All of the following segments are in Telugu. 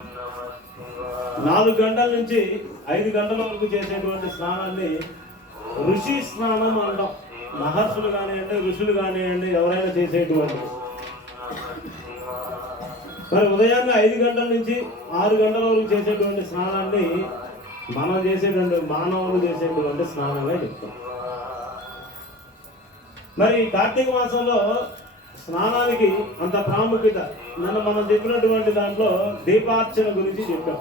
4 గంటల నుంచి 5 గంటల వరకు చేసేటువంటి స్నానాన్ని ఋషి స్నానం అంటాం. మహర్షులు కానివ్వండి, ఋషులు కానివ్వండి, ఎవరైనా చేసేటువంటి. మరి ఉదయాన్నే 5 గంటల నుంచి 6 గంటల వరకు చేసేటువంటి స్నానాన్ని మనం చేసేటువంటి మానవులు చేసేటువంటి స్నానంగా చెప్తాం. మరి కార్తీక మాసంలో స్నానానికి అంత ప్రాముఖ్యత మనం చెప్పినటువంటి దాంట్లో దీపార్చన గురించి చెప్పాం.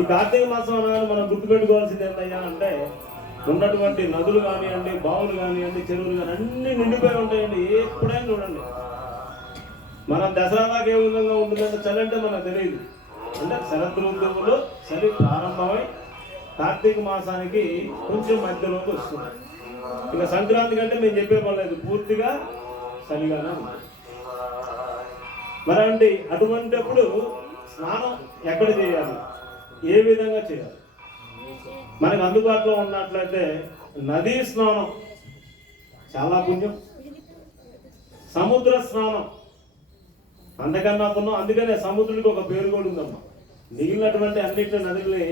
ఈ కార్తీక మాసం అనగానే మనం గుర్తుపెట్టుకోవాల్సింది ఏంటయ్యా అంటే, ఉన్నటువంటి నదులు కానివ్వండి, బావులు కానివ్వండి, చెరువులు కానీ అన్ని నిండిపోయి ఉంటాయండి. ఎప్పుడైనా చూడండి, మన దసరాకి ఏ విధంగా ఉంటుందంటే చలి అంటే మనకు తెలియదు. అంటే శరత్ ఋతువులో చలి ప్రారంభమై కార్తీక మాసానికి కొంచెం మధ్యలోకి వస్తుంది. ఇక సంక్రాంతి కంటే మేము చెప్పే పర్లేదు, పూర్తిగా చలిగానే ఉంది. మరి అటువంటిప్పుడు స్నానం ఎక్కడ చేయాలి, ఏ విధంగా చేయాలి? మనకు అందుబాటులో ఉన్నట్లయితే నదీ స్నానం చాలా పుణ్యం, సముద్ర స్నానం అంతకన్నా పుణ్యం. అందుకనే సముద్రుడికి ఒక పేరు కూడా ఉందమ్మా. మిగిలినటువంటి అన్నింటి నదుల్ని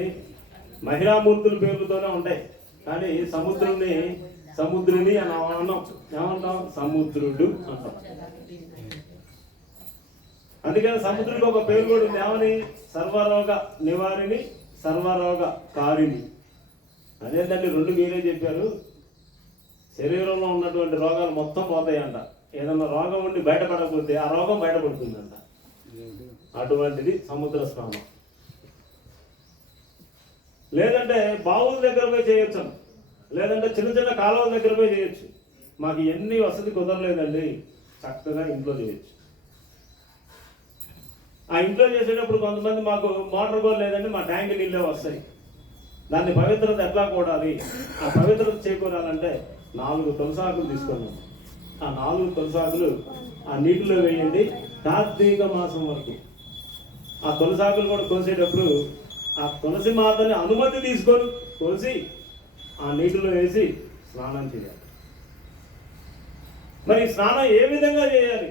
మహిళామూర్తుల పేర్లతోనే ఉంటాయి, కానీ సముద్రుని అని ఏమంటాం, సముద్రుడు అంటాం. అందుకని సముద్రుడికి ఒక పేరు కూడా ఉంది, ఏమని? సర్వరోగ నివారిణి, సర్వరోగ కారిణి. అదేంటంటే రెండు మీరే చెప్పారు, శరీరంలో ఉన్నటువంటి రోగాలు మొత్తం పోతాయంట. ఏదన్నా రోగం ఉండి బయటపడకపోతే ఆ రోగం బయటపడుతుందంట. అటువంటిది సముద్ర స్నానం. లేదంటే బావుల దగ్గర పోయి చేయొచ్చు, లేదంటే చిన్న చిన్న కాలువల దగ్గర పోయి చేయొచ్చు. మాకు ఎన్ని వసతి కుదరలేదండి, చక్కగా ఇంట్లో చేయొచ్చు. ఆ ఇంట్లో చేసేటప్పుడు కొంతమంది మాకు మోటార్ బోర్ లేదండి, మా ట్యాంక్ నీళ్ళే వస్తాయి. దాన్ని పవిత్రత ఎట్లా కూడాలి? ఆ పవిత్రత చేకూరాలంటే 4 తులసాకులు తీసుకున్నాం. ఆ 4 తులసాకులు ఆ నీటిలో వేయండి కార్తీక మాసం వరకు. ఆ తులసాకులు కూడా కోసేటప్పుడు ఆ తులసి మాతని అనుమతి తీసుకొని కోసి ఆ నీటిలో వేసి స్నానం చేయాలి. మరి స్నానం ఏ విధంగా చేయాలి?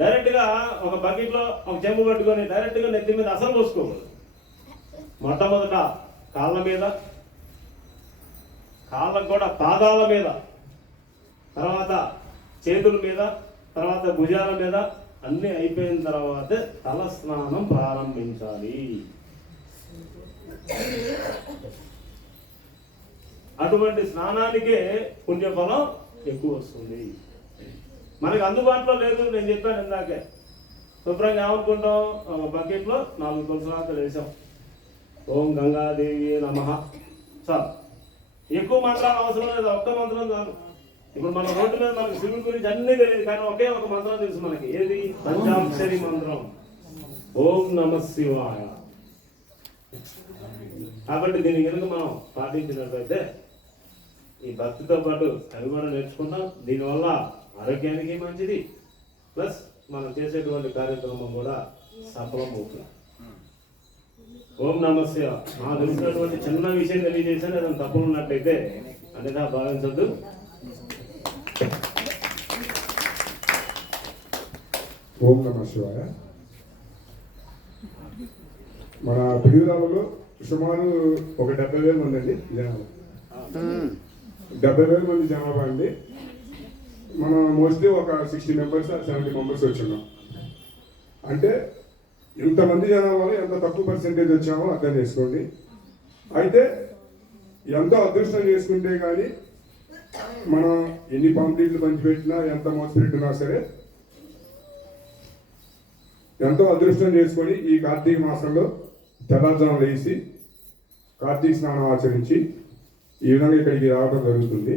డైరెక్ట్గా ఒక బకెట్లో ఒక చెంబు పట్టుకొని డైరెక్ట్గా నెత్తి మీద అసలు పోసుకోకూడదు. మొట్టమొదట కాళ్ళ మీద, కాళ్ళకు కూడా పాదాల మీద, తర్వాత చేతుల మీద, తర్వాత భుజాల మీద, అన్నీ అయిపోయిన తర్వాత తల స్నానం ప్రారంభించాలి. అటువంటి స్నానానికే పుణ్యఫలం ఎక్కువ వస్తుంది. మనకు అందుబాటులో లేదు, నేను చెప్పాను ఇందాకే. శుభ్రంగా ఏమనుకుంటాం, బకెట్లో 4 తులసాకులు వేసాం, ఓం గంగాదేవి నమః, చాలు. ఎక్కువ మంత్రాలు అవసరం లేదు, ఒక్క మంత్రం చాలు. ఇప్పుడు మన రోడ్డు మీద మనకు శివుడి గురించి అన్నీ తెలియదు, కానీ ఒకే ఒక మంత్రం తెలుసు మనకి. ఏది? పంచాక్షరి మంత్రం, ఓం నమః శివాయ. కాబట్టి దీని కనుక మనం పాటించినట్లయితే ఈ భక్తితో పాటు అవి కూడా నేర్చుకుంటాం. దీనివల్ల ఆరోగ్యానికి మంచిది, ప్లస్ మనం చేసేటువంటి కార్యక్రమం కూడా సఫలం అవుతుంది. ఓం నమః శివాయ. నాకు తెలిసినటువంటి చిన్న విషయం తెలియజేసాను, ఏదైనా తప్పు ఉన్నట్లయితే అన్నిదా భావించద్దు. ఓం నమః శివాయ. మన పిడుగురాలలో సుమారు ఒక 70,000 మంది అండి జనాభా. 70,000 మంది జనాభా అండి. మనం మోస్ట్లీ ఒక 60 మెంబర్స్ 70 మెంబర్స్ వచ్చున్నాం. అంటే ఇంతమంది జనాభాలో ఎంత తక్కువ పర్సెంటేజ్ వచ్చామో అర్థం చేసుకోండి. అయితే ఎంతో అదృష్టం చేసుకుంటే కానీ మనం ఎన్ని పాంప్లెట్లు పంచిపెట్టినా, ఎంత మోసపెట్టినా సరే, ఎంతో అదృష్టం చేసుకొని ఈ కార్తీక మాసంలో తెల్లారుజామున వేసి కార్తీక స్నానం ఆచరించి ఈ విధంగా ఇక్కడికి రావడం జరుగుతుంది.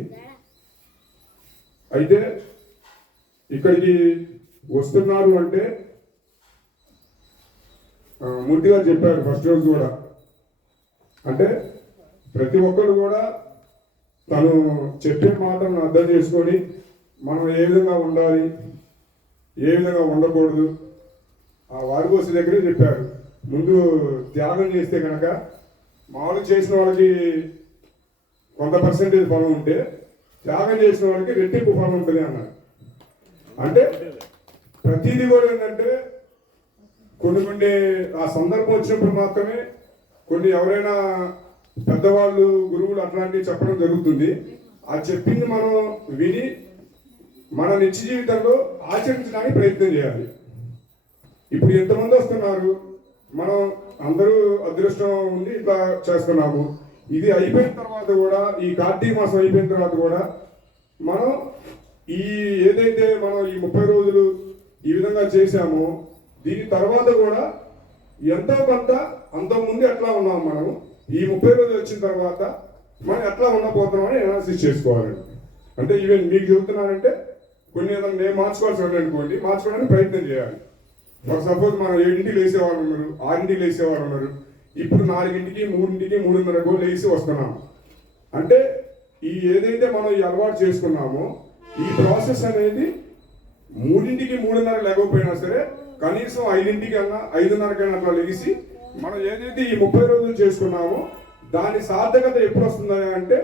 అయితే ఇక్కడికి వస్తున్నారు అంటే మూర్తి గారు చెప్పారు ఫస్ట్ రోజు కూడా, అంటే ప్రతి ఒక్కరు కూడా తను చెప్పే మాటలను అర్థం చేసుకొని మనం ఏ విధంగా ఉండాలి, ఏ విధంగా ఉండకూడదు ఆ వారికోసి దగ్గరే చెప్పారు. ముందు త్యాగం చేస్తే కనుక మామూలు చేసిన వాళ్ళకి కొంత పర్సెంటేజ్ ఫలం ఉంటే త్యాగం చేసిన వాళ్ళకి రెట్టింపు ఫలం ఉంటుంది అన్నారు. అంటే ప్రతిదీ కూడా ఏంటంటే కొన్ని ఆ సందర్భం వచ్చినప్పుడు మాత్రమే కొన్ని ఎవరైనా పెద్దవాళ్ళు గురువులు అట్లాంటివి చెప్పడం జరుగుతుంది. ఆ చెప్పింది మనం విని మన నిత్య జీవితంలో ఆచరించడానికి ప్రయత్నం చేయాలి. ఇప్పుడు ఎంతమంది వస్తున్నారు, మనం అందరూ అదృష్టం ఉంది ఇట్లా చేస్తున్నాము. ఇది అయిపోయిన తర్వాత కూడా, ఈ కార్తీక మాసం అయిపోయిన తర్వాత కూడా మనం ఏదైతే మనం ఈ 30 రోజులు ఈ విధంగా చేశామో, దీని తర్వాత కూడా ఎంతో కొంత అంతకుముందు ఎట్లా ఉన్నాం మనం, ఈ 30 రోజులు వచ్చిన తర్వాత మనం ఎట్లా ఉండబోతున్నామని అనాలిసిస్ చేసుకోవాలండి. అంటే ఈవెన్ మీకు చెబుతున్నానంటే కొన్ని ఏదైనా నేను మార్చుకోవాల్సి అనుకోండి, మార్చుకోవడానికి ప్రయత్నం చేయాలి. ఫర్ సపోజ్ మనం 7ంటికి లేసేవాళ్ళు ఉన్నారు, 6ంటికి లేసేవాళ్ళు ఉన్నారు. ఇప్పుడు 4ంటికి, 3ంటికి, 3:30 లేచి వస్తున్నాం. అంటే ఏదైతే మనం ఈ అలవాటు చేసుకున్నామో, ఈ ప్రాసెస్ అనేది 3ంటికి, 3:30 లేకపోయినా సరే కనీసం 5ంటికి అన్నా 5:30కైనా అట్లా లేచి మనం ఏదైతే ఈ 30 రోజులు చేసుకున్నామో దాని సార్థకత ఎప్పుడు వస్తుంది అంటే,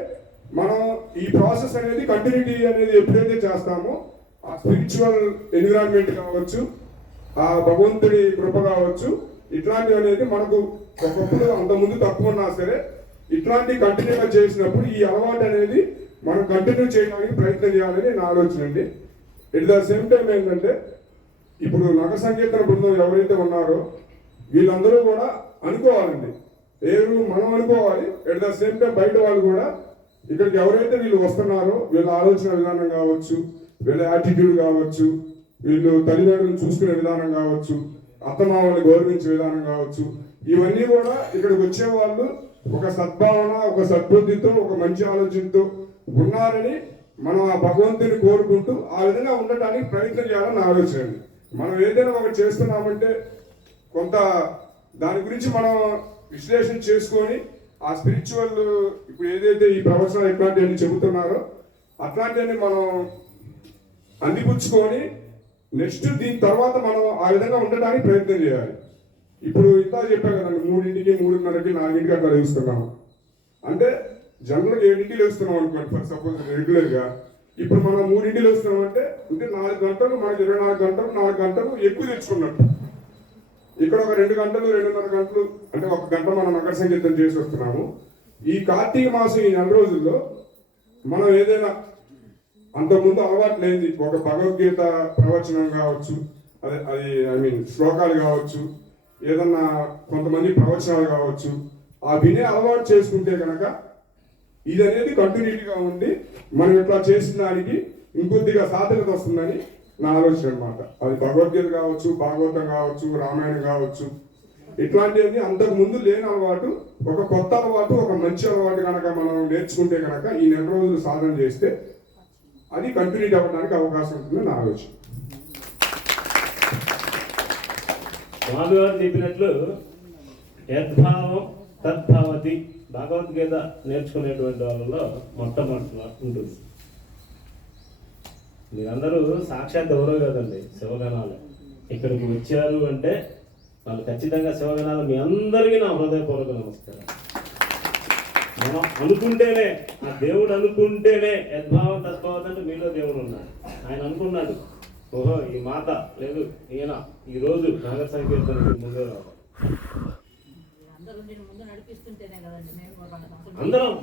మనం ఈ ప్రాసెస్ అనేది కంటిన్యూటీ అనేది ఎప్పుడైతే చేస్తామో ఆ స్పిరిచువల్ ఎన్విరాన్మెంట్ కావచ్చు, ఆ భగవంతుడి కృప కావచ్చు, ఇట్లాంటివి అనేది మనకు ఒకప్పుడు అంతకుముందు తక్కువ ఉన్నా సరే ఇట్లాంటి కంటిన్యూగా చేసినప్పుడు ఈ అలవాటు అనేది మనం కంటిన్యూ చేయడానికి ప్రయత్నం చేయాలని నా ఆలోచన అండి. ఎట్ ద సేమ్ టైం ఏంటంటే, ఇప్పుడు నగర సంకీర్తన బృందం ఎవరైతే ఉన్నారో వీళ్ళందరూ కూడా అనుకోవాలండి, మనం అనుకోవాలి. ఎట్ ద సేమ్ టైం బయట వాళ్ళు కూడా ఇక్కడికి ఎవరైతే వీళ్ళు వస్తున్నారో వీళ్ళ ఆలోచన విధానం కావచ్చు, వీళ్ళ యాటిట్యూడ్ కావచ్చు, వీళ్ళు తల్లిదండ్రులను చూసుకునే విధానం కావచ్చు, అత్తమామల్ని గౌరవించే విధానం కావచ్చు, ఇవన్నీ కూడా ఇక్కడికి వచ్చే వాళ్ళు ఒక సద్భావన, ఒక సద్బుద్ధితో, ఒక మంచి ఆలోచనతో ఉన్నారని మనం ఆ భగవంతుని కోరుకుంటూ ఆ విధంగా ఉండటానికి ప్రయత్నం చేయాలని నా ఆలోచన అండి. మనం ఏదైనా ఒకటి చేస్తున్నామంటే కొంత దాని గురించి మనం విశ్లేషణ చేసుకొని ఆ స్పిరిచువల్ ఇప్పుడు ఏదైతే ఈ ప్రవచనాలు ఎట్లాంటివన్నీ చెబుతున్నారో అట్లాంటివన్నీ మనం అందిపుచ్చుకొని నెక్స్ట్ దీని తర్వాత మనం ఆ విధంగా ఉండడానికి ప్రయత్నం చేయాలి. ఇప్పుడు ఇంత చెప్పాను కదండి, 3ంటికి, 3:30కి, 4ంటికి అట్లా లేస్తున్నాం అంటే జనరల్గా 7ంటికి లేస్తున్నాం అనుకోండి ఫర్ సపోజ్ రెగ్యులర్గా. ఇప్పుడు మనం 3ంటికి లేస్తున్నాం అంటే 4 గంటలు, మనకి 24 గంటలు, 4 గంటలు ఎక్కువ తెచ్చుకున్నట్టు. ఇక్కడ ఒక 2 గంటలు, 2:30 గంటలు అంటే 1 గంట మనం నగర సంకీర్తన చేసి వస్తున్నాము. ఈ కార్తీక మాసం ఈ 4 రోజుల్లో మనం ఏదైనా అంతకుముందు అలవాటు లేనిది ఒక భగవద్గీత ప్రవచనం కావచ్చు, అది శ్లోకాలు కావచ్చు, ఏదన్నా కొంతమంది ప్రవచనాలు కావచ్చు, ఆ వినే అలవాటు చేసుకుంటే కనుక ఇది అనేది కంటిన్యూటీగా ఉండి మనం ఇట్లా చేసిన దానికి ఇంకొద్దిగా సాధకత వస్తుందని నా ఆలోచన అనమాట. అది భగవద్గీత కావచ్చు, భాగవతం కావచ్చు, రామాయణం కావచ్చు, ఇట్లాంటివన్నీ అంతకు ముందు లేని అలవాటు, ఒక కొత్త అలవాటు, ఒక మంచి అలవాటు కనుక మనం నేర్చుకుంటే కనుక ఈ 4 రోజులు సాధన చేస్తే అది కంటిన్యూ అవ్వడానికి అవకాశం ఉంటుందని నా ఆలోచన. స్వామి వారు చెప్పినట్లు యద్భావం తద్భావతి భగవద్గీత నేర్చుకునేటువంటి వాళ్ళలో మొట్టమొదటి ఉంటుంది. మీరందరూ సాక్షాత్ ఎవరో కదండి, శివగణాలు ఇక్కడికి వచ్చారు అంటే వాళ్ళు ఖచ్చితంగా శివగణాలు. మీ అందరికీ నా హృదయపూర్వక నమస్కారం. మనం అనుకుంటేనే, ఆ దేవుడు అనుకుంటేనే యద్భావం తద్భావతి అంటే మీలో దేవుడు ఉన్నాడు. ఆయన అనుకున్నాడు, ఓహో ఈ మాత లేదు ఈయన ఈరోజు నగర సంకీర్తనకి ముందే రావాలి.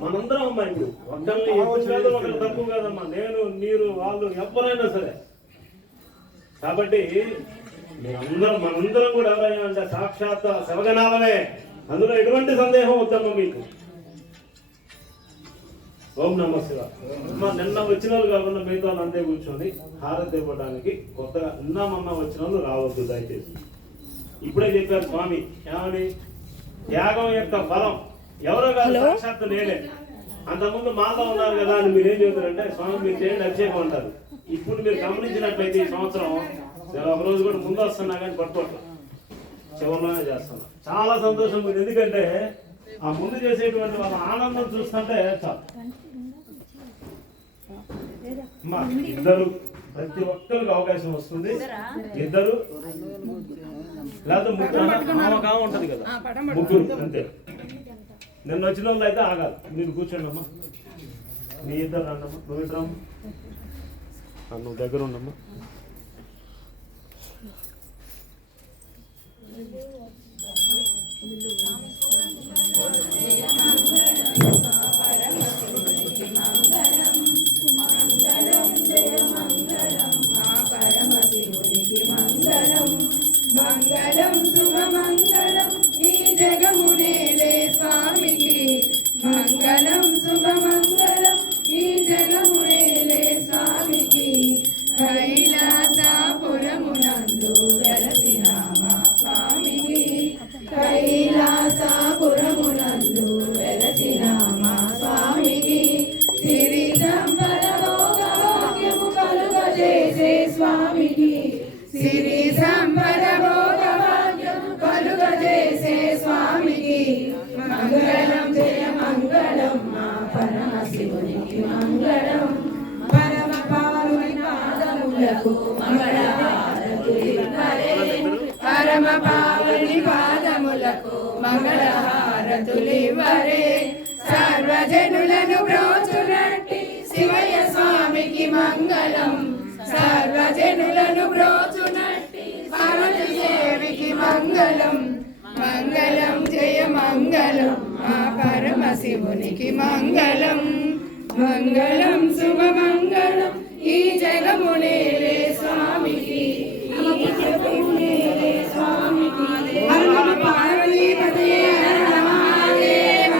మనందరం అమ్మా, ఇప్పుడు ఒకరిని ఒకరు తక్కువ కాదమ్మా, నేను మీరు వాళ్ళు ఎవరైనా సరే. కాబట్టి మనందరం కూడా ఎవరైనా అంటే సాక్షాత్ శివగణాలనే, అందులో ఎటువంటి సందేహం వద్దమ్మా మీకు. ఓం నమ శివ. నిన్న వచ్చిన వాళ్ళు కాకుండా మిగతా వాళ్ళు అంతే కూర్చొని హారతి ఇవ్వడానికి కొత్తగా నిన్నమన్న వచ్చిన వాళ్ళు రావద్దు దయచేసి. ఇప్పుడే చెప్పారు స్వామి ఏమని, త్యాగం యొక్క ఫలం ఎవరో కాదు, సాక్షాత్తు నేనే. అంతకుముందు మాలో ఉన్నారు కదా అని మీరు ఏం చెబుతారంటే, స్వామి మీరు చేయండి అభిషేకం అంటారు. ఇప్పుడు మీరు గమనించినట్లయితే ఈ సంవత్సరం ఒక రోజు కూడా ముందు వస్తున్నా కానీ పట్టుకోవట్లేదు, చివరిలోనే చేస్తున్నా. చాలా సంతోషం ఉంది, ఎందుకంటే ఆ ముందు చేసేటువంటి వాళ్ళ ఆనందం చూస్తుంటే చాలు. ఇద్దరు ప్రతి ఒక్కరికి అవకాశం వస్తుంది, ఇద్దరు లేదా ముగ్గురు ఉంటది కదా, ముగ్గురు అంతే. నిన్న వచ్చిన వాళ్ళు అయితే ఆగాలి, మీరు కూర్చోండి అమ్మా. మీ ఇద్దరు రండమ్మా, నువ్వు ఇద్దరమ్మా, నువ్వు దగ్గర ఉండమ్మా. మంగళం శుభమంగళం ఈ జగమునేలే స్వామికి మంగళం శుభమంగళం ఈ జగమునేలే స్వామికి కైలాసపురమునందు వెలసిన మా స్వామికి కైలాసపురమునందు వెలసిన మా స్వామికి సిరి సంపద భోగభాగ్యము కలుగజేసే స్వామికి సిరి సంపద భోగభాగ్యము కలుగజేసే స్వామికి మంగళం జయ మంగళం మా పరమ శివునికి మంగళం పరమ పార్వతి పాదములకు మంగళహారతులివ్వరే పరమ పార్వతి పాదములకు మంగళహారతులివ్వరే సర్వజనులను బ్రోచునట్టి శివయ్య స్వామికి మంగళం సర్వజనులను బ్రోచునట్టి పార్వతి దేవికి మంగళం మంగళం జయ మంగళం మా పరమ శివునికి మంగళం మంగళం శుభమంగళం ఈ జగమునేలే స్వామికి ఈ జగమునేలే స్వామికి హర నమ పార్వతీ పతయే హర నమ మహాదేవ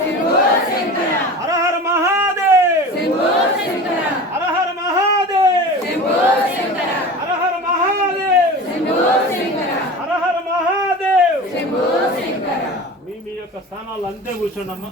శంభో శంకర హర హర మహాదేవ్ శంభో శంకర హర హర మహాదేవ్ శంభో శంకర హర హర మహాదేవ్ శంభో శంకర హర హర మహాదేవ్ శంభో శంకర మీ యొక్క స్థానాలు అంతే కూర్చోండి అమ్మా.